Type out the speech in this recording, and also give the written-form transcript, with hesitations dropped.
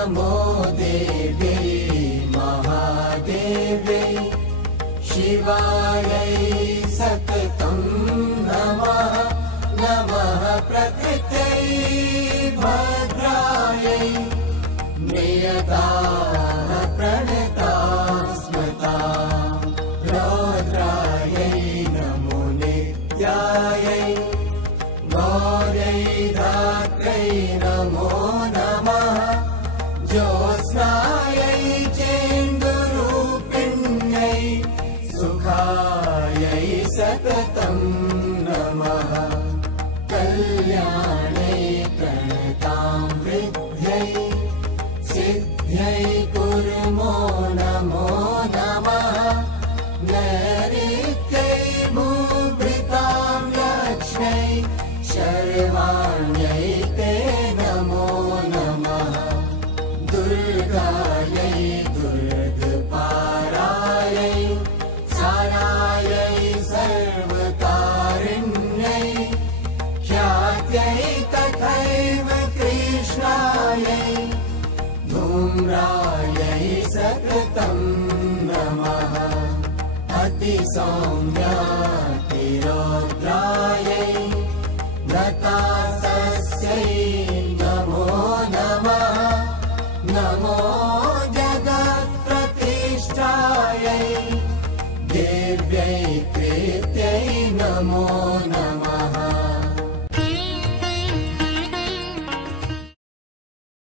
नमो देव्यै महादेव्यै शिवायै सततं नमः नमः प्रकृत्यै भद्रायै नियताः प्रणताः स्मृताः रौद्रायै नमो नित्यायै गौर्यै धात्र्यै नमो नमः ज्योत्स्नायै चेन्दुरूपिण्यै सुखायै सततं नमः कल्याणै प्रणतामृद्ध्यै सिद्ध्यै कुर्मो नमो नमः नैऋत्यै भूभृतां लक्ष्म्यै शर्वाण्यै ते नमो नमः दुर्गायै दुर्गपारायै सारायै सर्वकारिण्यै ख्यात्यै तथैव कृष्णायै धूम्रायै सततं नमः अतिसौम्यातिरौद्रायै व्रतासस्यै नमो नमः नमो जगत्प्रतिष्ठायै देव्यै कृत्यै नमो